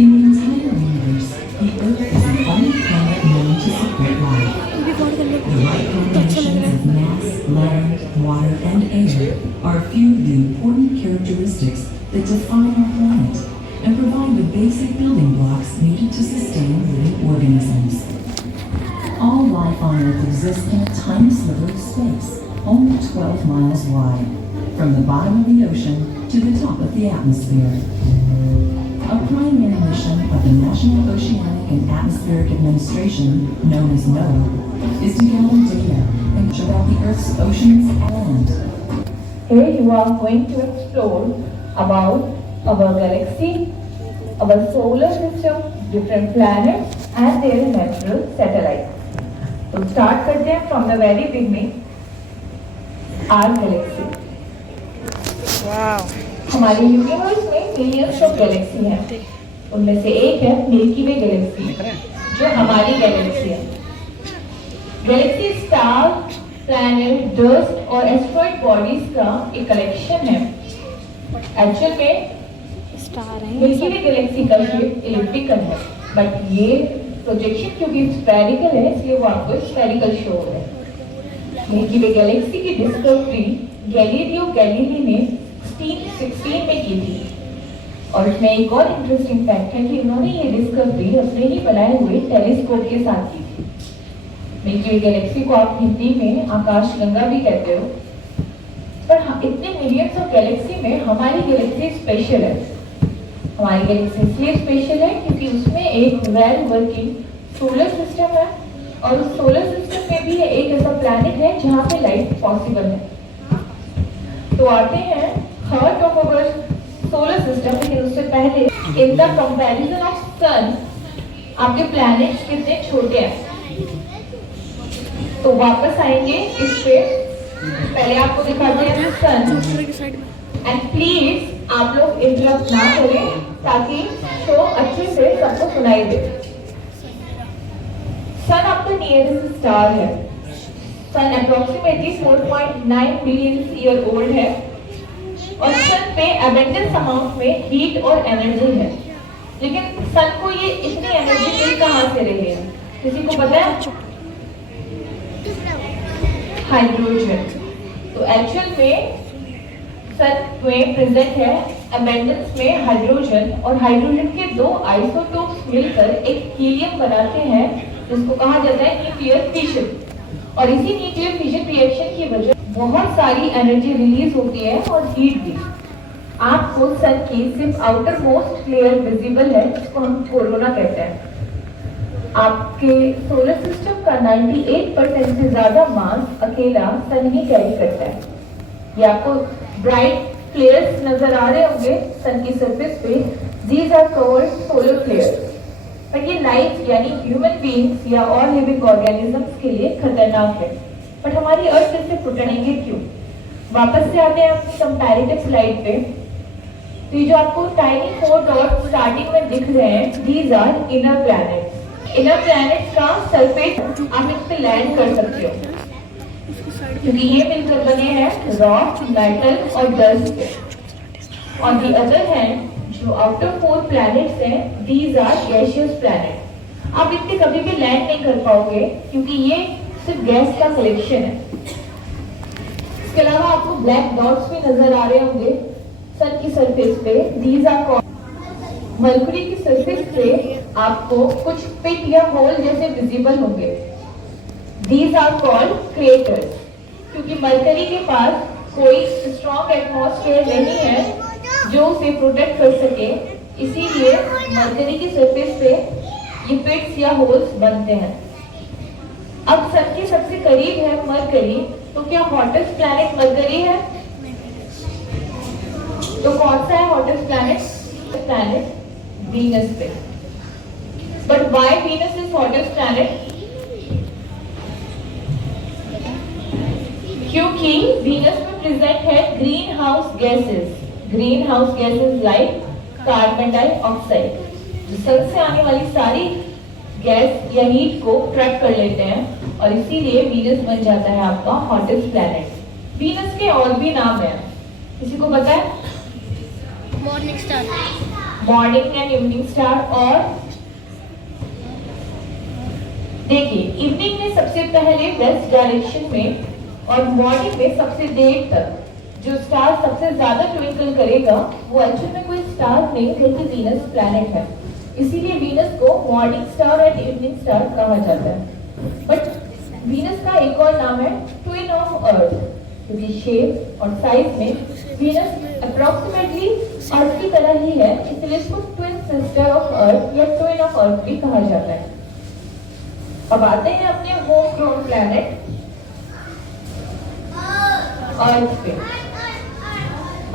In the entire universe, the Earth is the only planet known to support life. The right combinations of mass, land, water, and air are a few of the important characteristics that define our planet and provide the basic building blocks needed to sustain living organisms. All life on Earth exists in a tiny sliver of space, only 12 miles wide, from the bottom of the ocean to the top of the atmosphere. A primary mission of the National Oceanic and Atmospheric Administration, known as NOAA, is to gather data and about the Earth's oceans and land. Here you are going to explore about our galaxy, our solar system, different planets and their natural satellites. So start करते हैं from the very beginning. Our galaxy. Wow. हमारे universe में millions of Galaxy हैं। उनमें से एक है milky वे Galaxy, जो हमारी गैलेक्सी है। गैलेक्सी स्टार, प्लैनेट, डस्ट और एस्ट्रॉइड बॉडीज का एक कलेक्शन है। एक्चुअल में मिल्की वे गैलेक्सी का शेप इलिप्टिकल है, बट ये प्रोजेक्शन क्योंकि स्फेरिकल है इसलिए वो आपको स्फेरिकल शो हो रहा है। मिल्की वे गैलेक्सी की डिस्कवरी गैलीलियो गैलीली ने 1616 में की थी। और इसमें एक और इंटरेस्टिंग फैक्ट है कि उन्होंने ये डिस्कवरी अपने ही बनाए हुए टेलीस्कोप के साथ की थी। मिल्की वे गैलेक्सी को आप हिंदी में आकाशगंगा भी कहते हो, पर इतने मिलियंस ऑफ गैलेक्सी में हमारी गैलेक्सी स्पेशल है। हमारी गैलेक्सी इसलिए स्पेशल है क्योंकि उसमें एक वेल वर्किंग सोलर सिस्टम है, और उस सोलर सिस्टम में भी एक ऐसा प्लैनेट है जहाँ पे लाइफ पॉसिबल है। तो आते हैं heart of our solar system, लेकिन उससे पहले इन द कंपैरिजन ऑफ सन आपके प्लैनेट्स कितने छोटे हैं। तो वापस आएंगे इस पे, पहले आपको दिखाते हैं सन। एंड प्लीज आप लोग इंटरप्ट ना करें ताकि शो अच्छे से सबको सुनाई दे। सन आपका नियरेस्ट स्टार है। सन अप्रोक्सीमेटली 4.9 बिलियन ईयर ओल्ड है और सन पे एबंडेंस अमाउंट में हीट और एनर्जी है। लेकिन सन को ये इतनी एनर्जी मिल कहाँ से रही है, किसी को पता है? हाइड्रोजन। तो एक्चुअल में सन में प्रेजेंट है एबंडेंस में हाइड्रोजन, और हाइड्रोजन के दो आइसोटोप्स मिलकर एक हीलियम बनाते हैं जिसको कहा जाता है न्यूक्लियर फिशन। और इसी न्यूक्लियर फिशन रिएक्शन की वजह बहुत सारी एनर्जी रिलीज होती है और हीट भी। आपको सन की सिर्फ आउटर मोस्ट लेयर विजिबल है जिसको हम कोरोना कहते हैं। आपके सोलर सिस्टम का 98% से ज्यादा मास अकेला सन ही कैरी करता है। ये आपको ब्राइट फ्लेयर्स नजर आ रहे होंगे सन की सरफेस पे, these are called solar flares. पर ये लाइफ यानी ह्यूमन बीइंग्स या और लिविंग ऑर्गेनिजम्स के लिए खतरनाक है। बट हमारी अर्थ इससे फुटनेंगे क्यों? वापस से आते हैं अपनी कंपैरेटिव स्लाइड पे। तो ये जो आपको टाइनी 4 डॉट स्टार्टिंग में दिख रहे हैं, these are inner planets. Inner planets का सरफेस आप इस पे लैंड कर सकते हो क्योंकि ये मिलकर बने हैं रॉक, मेटल और dust. On the other hand जो आउटर 4 प्लैनेट्स हैं, दीज आर गैसियस प्लैनेट। आप इतने कभी भी लैंड नहीं कर पाओगे क्योंकि ये सिर्फ गैस का कलेक्शन है। इसके अलावा आपको ब्लैक डॉट्स भी नजर आ रहे होंगे सन की सरफेस पे, दीज आर कॉल्ड। मरकरी की सरफेस पे आपको कुछ पिट या होल जैसे विजिबल होंगे, दीज आर कॉल्ड क्रेटर्स। क्योंकि मरकरी के पास कोई स्ट्रॉन्ग एटमॉस्फेयर नहीं है जो उसे प्रोटेक्ट कर सके, इसीलिए मरकरी की सरफेस पे ये पिट्स या होल्स बनते हैं। अब सन के सबसे करीब है मरकरी, तो क्या हॉटेस्ट प्लैनेट मरकरी है? तो कौन सा है हॉटेस्ट प्लैनेट? प्लैनेट वीनस पे। But why Venus is hottest planet? क्योंकि वीनस में प्रेजेंट है green house gases. Green house gases like carbon dioxide, जो सन से आने वाली सारी गैस या हीट को ट्रैप कर लेते हैं, और इसीलिए वीनस बन जाता है आपका हॉटेस्ट प्लैनेट। वीनस के और भी नाम हैं, किसी को पता है? Morning star. Morning and evening star. और देखिए इवनिंग में सबसे पहले वेस्ट डायरेक्शन में और मॉर्निंग में सबसे देर तक जो स्टार सबसे ज्यादा ट्विंकल करेगा वो एक्चुअल में कोई स्टार नहीं बल्कि वीनस प्लैनेट है। इसीलिए वीनस को morning star and evening star कहा जाता है। बट वीनस का एक और नाम है ट्विन ऑफ अर्थ, क्योंकि शेप और साइज में वीनस अप्रोक्सीमेटली अर्थ की तरह ही है, इसलिए इसको ट्विन सिस्टर ऑफ अर्थ या ट्विन ऑफ अर्थ भी कहा जाता है। अब आते हैं अपने होम ग्रोन प्लैनेट अर्थ पे।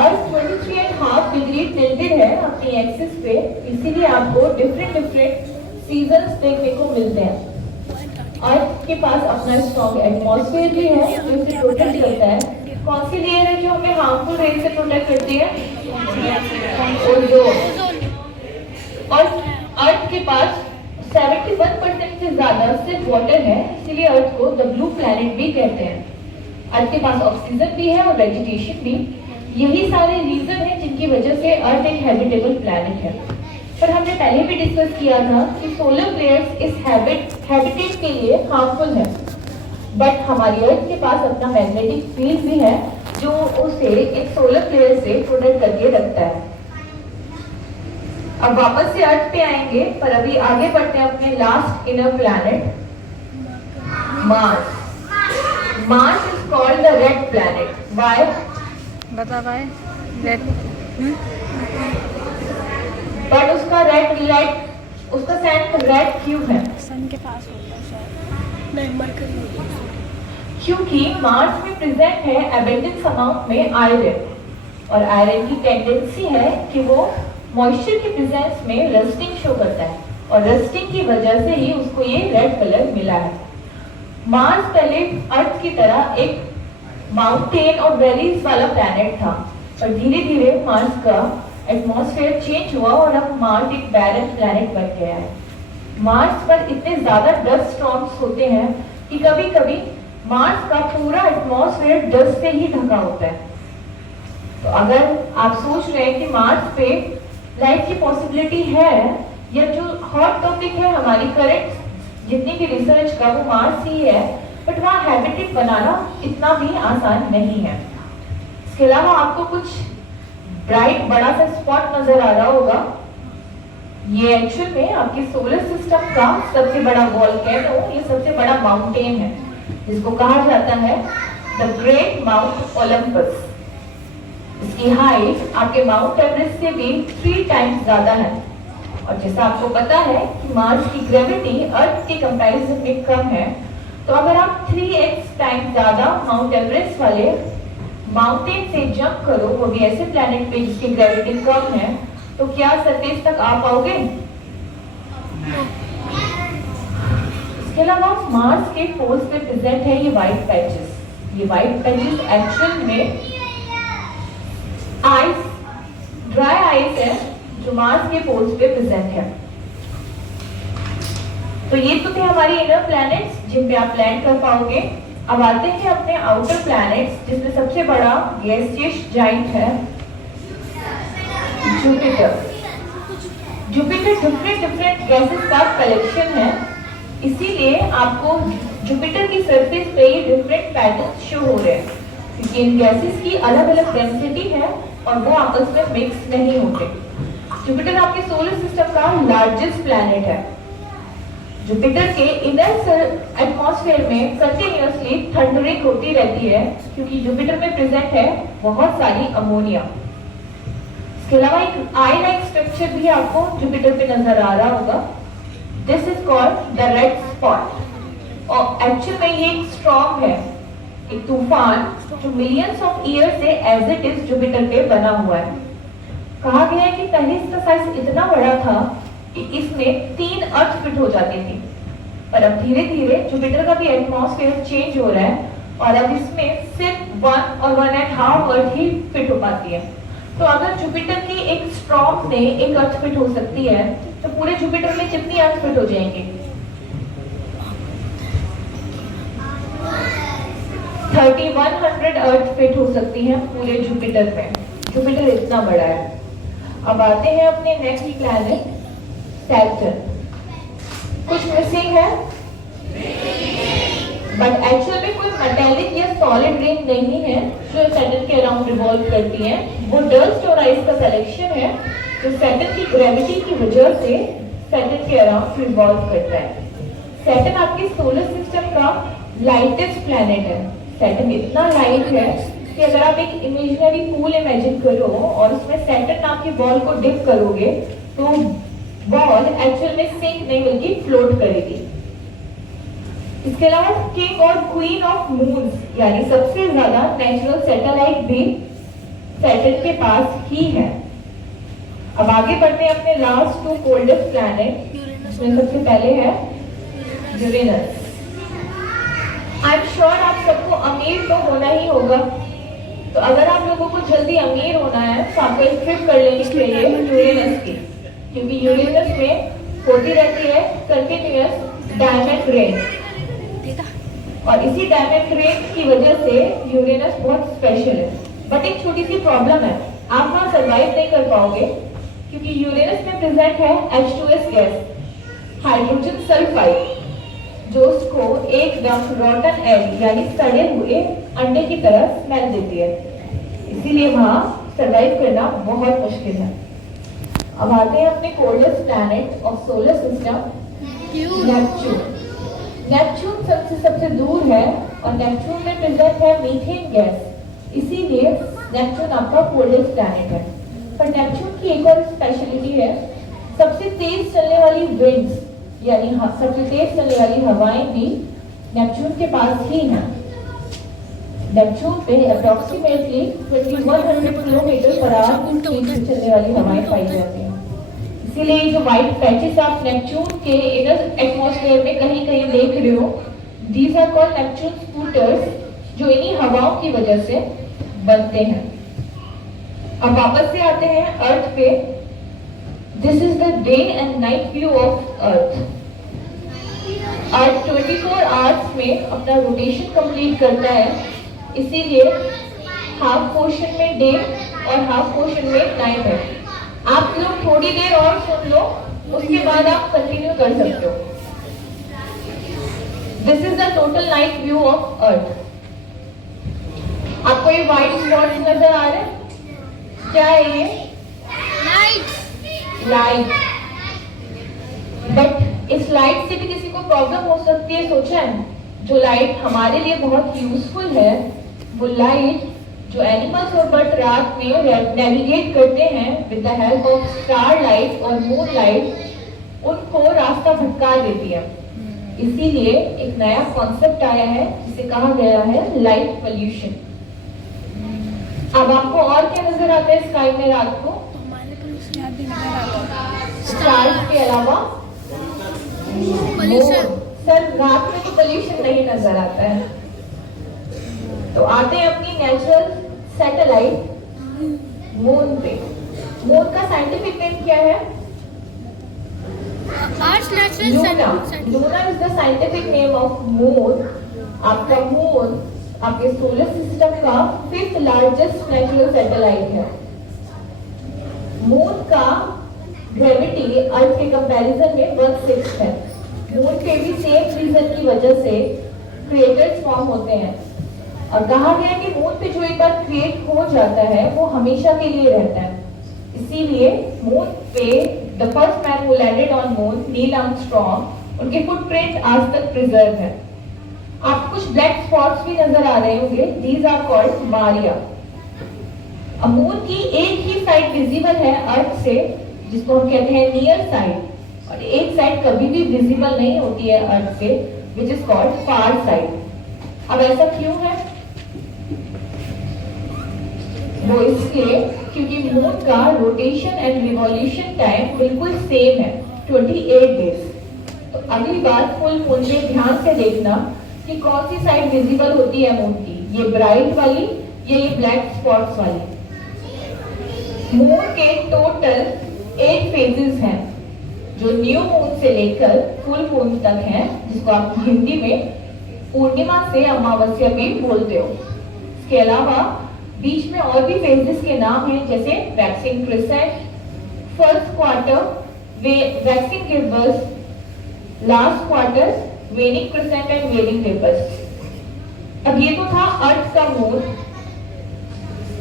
अर्थ 23.5 डिग्री टिल्टेड है अपनी एक्सिस पे, इसीलिए आपको डिफरेंट सीजन्स देखने को मिलते हैं। अर्थ के पास अपना स्ट्रॉन्ग एटमॉस्फेयर भी है जो इसे प्रोटेक्ट करता है। कौन सी लेयर है जो हमें हार्मफुल रेज से प्रोटेक्ट करती है? ओजोन। और अर्थ के पास 71% से ज्यादा सिर्फ वाटर है, इसीलिए अर्थ को द ब्लू प्लैनेट भी कहते हैं। अर्थ के पास ऑक्सीजन भी है और वेजिटेशन भी। यही सारे रीजन है जिनकी वजह से अर्थ एक हैबिटेबल प्लैनेट है। पर हमने पहले भी डिस्कस किया था कि सोलर फ्लेयर्स इस हैबिटेट के लिए हार्मफुल है, बट हमारी अर्थ के पास अपना मैग्नेटिक फील्ड भी है जो उसे एक सोलर फ्लेयर से प्रोटेक्ट करके रखता है। अब वापस से अर्थ पे आएंगे, पर अभी आगे बढ़ते हैं अपने last inner planet Mars. Mars is called the red planet. Why? बता भाई। रेड बट उसका उसका सैंड रेड क्यों है? सन के पास होता है शायद, नहीं मरकरी। क्योंकि मार्स में प्रेजेंट है एबंडेंस अमाउंट में आयरन, और आयरन की टेंडेंसी है कि वो मॉइस्चर के प्रेजेंस में रस्टिंग शो करता है, और रस्टिंग की वजह से ही उसको ये रेड कलर मिला है। मार्स पहले अर्थ की तरह एक माउंटेन और वैलीज वाला प्लैनेट था, पर धीरे धीरे मार्स का एटमॉस्फेयर चेंज हुआ और अब मार्स एक बैरन प्लैनेट बन गया है। मार्स पर इतने ज्यादा डस्ट स्टॉर्म्स होते हैं कि कभी कभी मार्स का पूरा एटमॉस्फेयर डस्ट से ही ढका होता है। तो अगर आप सोच रहे हैं कि मार्स पे लाइफ की पॉसिबिलिटी है, या जो हॉट टॉपिक है हमारी करंट जितनी भी रिसर्च का वो मार्स ही है, बट वहाँ हैबिटेट बनाना इतना भी आसान नहीं है। इसके अलावा आपको कुछ ब्राइट बड़ा सा स्पॉट नजर आ रहा होगा, ये एक्चुअल में आपके सोलर सिस्टम का सबसे बड़ा वोल्केनो, ये सबसे बड़ा माउंटेन है जिसको कहा जाता है द ग्रेट माउंट ओलंपस। इसकी हाइट आपके माउंट एवरेस्ट से भी 3 टाइम्स ज्यादा है, और जैसा आपको पता है कि मार्स की ग्रेविटी अर्थ के कंपैरिजन में कम है, तो अगर आप 3x टाइम ज्यादा माउंट एवरेस्ट वाले माउंटेन से जंप करो, वो भी ऐसे प्लैनेट पे जिसकी ग्रेविटी कम है, तो क्या सरफेस तक आ पाओगे? इसके अलावा मार्स के पोल्स पे प्रेजेंट है ये व्हाइट पैचेस। ये व्हाइट पैचेस एक्चुअल में आइस, ड्राई आइस है जो मार्स के पोल्स पे प्रेजेंट है। तो ये तो थे हमारी इनर प्लैनेट्स जिन पे आप लैंड कर पाओगे। अब आते हैं अपने आउटर प्लैनेट्स, जिसमें सबसे बड़ा गैसियस जाइंट है जुपिटर। जुपिटर डिफरेंट गैसेस का कलेक्शन है, इसीलिए आपको जुपिटर की सरफेस पे ही डिफरेंट पैटर्न्स शो हो रहे हैं, क्योंकि इन गैसेस की अलग अलग डेंसिटी है और वो आपस में मिक्स नहीं होते। जुपिटर आपके सोलर सिस्टम का लार्जेस्ट प्लैनेट है। जुपिटर के इनर एटमॉस्फेयर में कंटिन्यूअसली थंडरिंग होती रहती है, क्योंकि जुपिटर में प्रेजेंट है बहुत सारी अमोनिया। इसके अलावा एक आई लाइक स्ट्रक्चर भी आपको जुपिटर पे नजर आ रहा होगा। This is called the red spot, और एक्चुअल में ये एक स्टॉर्म है, एक तूफान जो मिलियंस ऑफ ईयर से एज इट इज जुपिटर पे बना हुआ है। कहा गया है कि पहले इसका साइज इतना बड़ा था कि इसमें 3 अर्थ फिट हो जाती थी, पर अब धीरे धीरे जुपिटर का भी एटमॉस्फेयर चेंज हो रहा है और अब इसमें सिर्फ 1 और 1.5 अर्थ ही फिट हो पाती है। तो अगर जुपिटर की एक स्टॉर्म से एक अर्थ फिट हो सकती है, तो पूरे जुपिटर में कितनी अर्थ फिट हो जाएंगे? 3100 अर्थ फिट हो सकती है पूरे जुपिटर में। जुपिटर इतना बड़ा है। अब आते हैं अपने नेक्स्ट प्लैनेट सैटर्न। कुछ मिसिंग है, बट एक्चुअल में कोई मेटेलिक या सॉलिड रिंग नहीं है जो सैटर्न के अराउंड रिवॉल्व करती है। वो डस्ट और आइस का कलेक्शन है जो सैटर्न की ग्रेविटी की वजह से सैटर्न के अराउंड रिवॉल्व करता है। सैटर्न आपके सोलर सिस्टम का लाइटेस्ट प्लैनेट है। सैटर्न इतना लाइट है कि अगर आप एक इमेजिनरी पूल इमेजिन करो और उसमें सैटर्न नाम की बॉल को डिप करोगे तो बॉल एक्चुअल में सिंक नहीं बल्कि फ्लोट करेगी। इसके अलावा किंग और क्वीन ऑफ मून्स यानी सबसे ज्यादा नेचुरल सैटेलाइट भी सैटर्न के पास ही है। अब आगे बढ़ते हैं अपने लास्ट 2 कोल्डेस्ट प्लैनेट, जिसमें सबसे पहले है यूरेनस। आई एम श्योर आप सबको अमीर तो होना ही होगा, तो अगर आप लोगों को जल्दी अमीर होना है तो आपको एक ट्रिप कर लेनी चाहिए यूरेनस की, क्योंकि यूरेनस में होती रहती है कंटिन्यूअस डायमंड रेन, और इसी डायमंड रेन की वजह से यूरेनस बहुत स्पेशल है। बट एक छोटी सी प्रॉब्लम है, आप वहां सरवाइव नहीं कर पाओगे, क्योंकि यूरेनस में प्रेजेंट है H2S गैस, हाइड्रोजन सल्फाइड, जो उसको एकदम रॉटन एग यानी सड़े हुए अंडे की तरह स्मेल देती है, इसीलिए वहां सरवाइव करना बहुत मुश्किल है। अब आते हैं अपने coldest planet of solar system Neptune. Neptune सबसे दूर है और नेपच्यून में प्रेजेंट है मीथेन गैस, इसीलिए नेपच्यून आपका कोल्डेस्ट प्लैनेट है। पर नेपच्यून की एक और स्पेशलिटी है, सबसे तेज चलने वाली विंड्स यानी सबसे तेज चलने वाली हवाएं भी नेपच्यून के पास ही हैं। नेपच्यून पे approximately 2100 kilometre per hour speed से चलने वाली हवाएं पाई जाती हैं। इसीलिए जो व्हाइट पैचेस आप नेपच्यून के इनर एटमॉस्फेयर में कहीं कहीं देख रहे हो, these are called Neptune scooters, जो इन्हीं हवाओं की वजह से बनते हैं। अब वापस से आते हैं अर्थ पे। This is the day and night view of earth. Earth 24 hours में अपना रोटेशन कंप्लीट करता है, इसीलिए हाफ पोर्शन में डे और हाफ पोर्शन में नाइट है। आप लोग थोड़ी देर और सुन लो, उसके बाद आप कंटिन्यू कर सकते हो। This is the total night view of earth. आपको ये व्हाइट स्पॉट्स नजर आ रहे हैं? क्या है ये? लाइट। बट इस लाइट से भी किसी को प्रॉब्लम हो सकती है, सोचा है? जो लाइट हमारे लिए बहुत यूजफुल है, वो लाइट जो एनिमल्स और बर्ड रात में नेविगेट करते हैं with the help of star light और मून लाइट, उनको रास्ता भटका देती है। इसीलिए एक नया कॉन्सेप्ट आया है जिसे कहा गया है लाइट पोल्यूशन। अब आपको और क्या नजर आता है स्काई में रात को? स्टार्स के अलावा सर रात में तो पोल्यूशन नहीं नजर आता है। तो आते हैं अपनी नेचुरल सैटेलाइट मून पे। मून का साइंटिफिक नेम क्या है? Luna. Luna is the scientific name of moon. आपका मून आपके सोलर सिस्टम का 5th लार्जेस्ट नेचुरल सैटेलाइट है। मून का ग्रेविटी अर्थ के कंपैरिजन में 1/6 है। मून पे भी सेम रीजन की वजह से क्रिएटर्स फॉर्म होते हैं, और कहा गया कि मून पे जो एक बार क्रिएट हो जाता है वो हमेशा के लिए रहता है। इसीलिए मून पे the first man who landed on moon, Neil Armstrong, उनके फुटप्रिंट आज तक प्रिजर्व है। आप कुछ ब्लैक स्पॉट्स भी नजर आ रहे होंगे, these are called maria. Moon की एक ही साइड विजिबल है अर्थ से, जिसको हम कहते हैं नियर साइड, और एक साइड कभी भी विजिबल नहीं होती है अर्थ से, which is called far side. अब ऐसा क्यों है? वो इसलिए क्योंकि मून का रोटेशन एंड रिवॉल्यूशन टाइम बिल्कुल सेम है, 28 डेज। तो अगली बार फुल मून पे ध्यान से देखना कि कौन सी साइड विजिबल होती है मून की, ये ब्राइट वाली या ये ब्लैक स्पॉट्स वाली। मून के टोटल 8 फेजेस हैं, जो न्यू मून से लेकर फुल मून तक हैं, जिसको आप हिंदी में पूर्णिमा से अमावस्या भी बोलते हो। इसके अलावा बीच में और भी फेजेस के नाम हैं, जैसे waxing crescent, first quarter, waxing gibbous, last quarter, waning crescent and waning gibbous. अब ये तो था अर्थ का मून,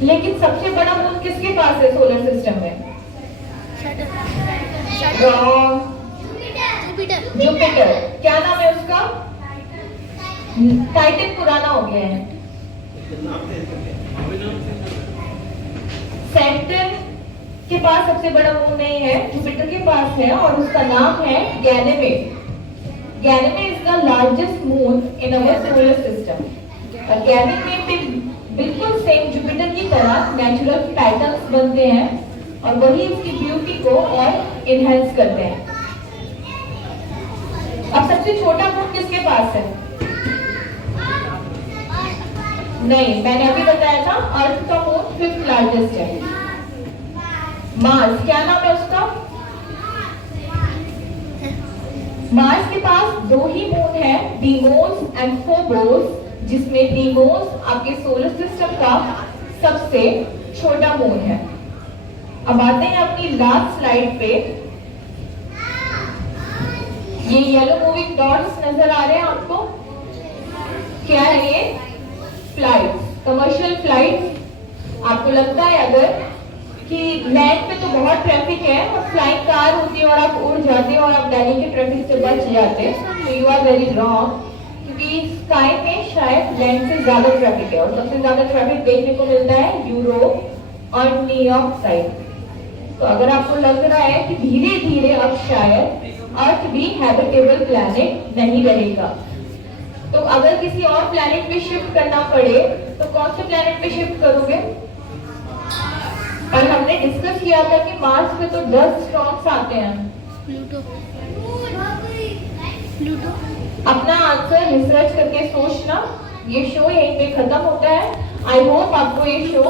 लेकिन सबसे बड़ा मून किसके पास है सोलर सिस्टम में? जुपिटर। क्या नाम है उसका? टाइटन पुराना हो गया है। सैटर्न के पास सबसे बड़ा मून नहीं है, जुपिटर के पास है और उसका नाम है Ganymede. Ganymede is the largest moon in our solar system. Ganymede में बिल्कुल सेम जुपिटर की तरह नेचुरल पैटर्न्स बनते हैं और वही इसकी ब्यूटी को और इनहेंस करते हैं। अब सबसे छोटा मून किसके पास है? नहीं, मैंने अभी बताया था अर्थ का मून 5th लार्जेस्ट है। मार्स, क्या नाम है उसका? मार्स के पास 2 ही मून है, डीमोस एंड फोबोस, जिसमें डीमोस आपके सोलर सिस्टम का सबसे छोटा मून है। अब आते हैं अपनी लास्ट स्लाइड पे। ये येलो मूविंग डॉट्स नजर आ रहे हैं आपको? क्या है ये? Flights, commercial flights. आपको लगता है अगर कि लैंड पे तो बहुत ट्रैफिक है और फ्लाइंग कार होती है और आप उड़ जाते हो और आप दिल्ली के ट्रैफिक से बच जाते हैं, तो यू आर वेरी रॉन्ग, क्योंकि स्काई में शायद लैंड से ज्यादा ट्रैफिक है और सबसे ज्यादा ट्रैफिक देखने को मिलता है यूरोप और न्यूयॉर्क साइड। तो अगर आपको लग रहा है कि धीरे धीरे अब शायद अर्थ भी हैबिटेबल प्लैनेट नहीं रहेगा, तो अगर किसी और प्लैनेट पे शिफ्ट करना पड़े तो कौन से प्लैनेट पे शिफ्ट करोगे? और हमने डिस्कस किया था कि मार्स पे तो 10 स्टॉर्म्स आते हैं। प्लूटो। अपना आंसर रिसर्च करके सोचना। ये शो यहीं पे खत्म होता है। आई होप आपको ये शो